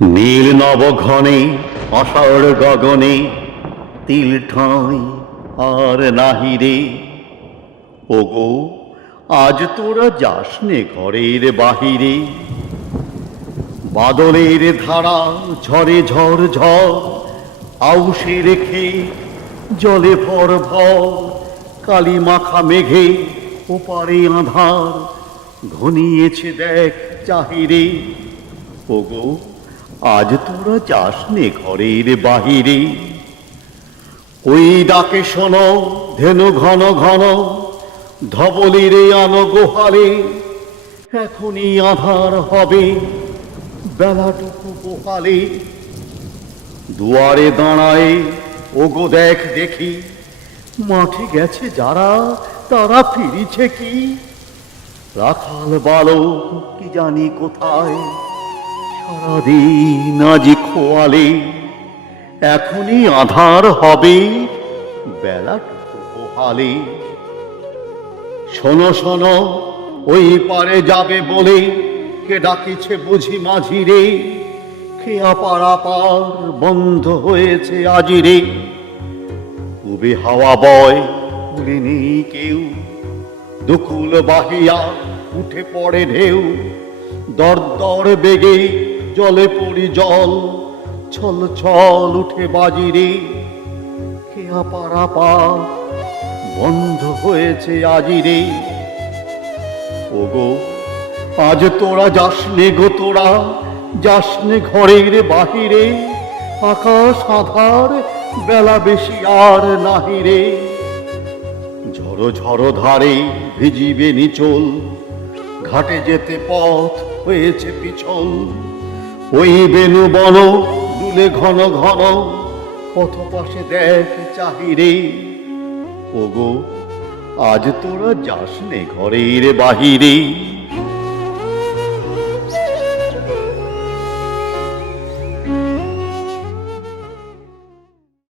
নীল নবঘনে আষাঢ় গগনে তিল ঠাঁই আর নাহি রে। ওগো আজ তোরা যাস নে ঘরের বাহিরে। বাদলের ধারা ঝরে ঝড় ঝড়, আউশে রেখে জলে ভর ভর। কালি মাখা মেঘে ওপারে আঁধার, ঘনিয়েছে দেখ চাহিরে। ওগো আজ তোরা যাস নে ঘরের বাহিরে। ওই ডাকে শোনো ধেনু ঘন ঘন, ধবলিরে আনো গোহালে। এখনই আধার হবে বেলাটুকু পোহালে। দুয়ারে দাঁড়ায় ওগো দেখ দেখি, মাঠে গেছে যারা তারা ফিরিছে কি। রাখাল বালক কি জানি কোথায়, সারাদিন আজি খোয়ালে। এখনই আধার হবে বেলাটুকু পোহালে। শোনো শোনো ওই পারে যাবে বলে, কে ডাকিছে বুঝি মাঝি রে। খেয়া পাড়া পার বন্ধ হয়েছে আজি রে। উবে হাওয়া বয় উড়ে নেই কেউ, দুকুল বাহিয়া উঠে পড়ে ঢেউ। দর দর বেগে জলে পড়ি জল, ছল ছল উঠে বাজি রে। খেয়া পাড়া পার বন্ধ হয়েছে আজি রে। ওগো আজ তোরা যাস নে গো, তোরা যাস নে ঘরের বাহিরে। আকাশ আধার বেলা বেশি আর নাহি রে। ঝড়ো ঝড়ো ধারে ভিজিবে নিচল, ঘাটে যেতে পথ হয়েছে পিছল। ওই বেনু বন দুলে ঘন ঘন, পথ পাশে দেখ চাহিরে। ওগো আজ তোরা যাস নে ঘরের বাহিরে।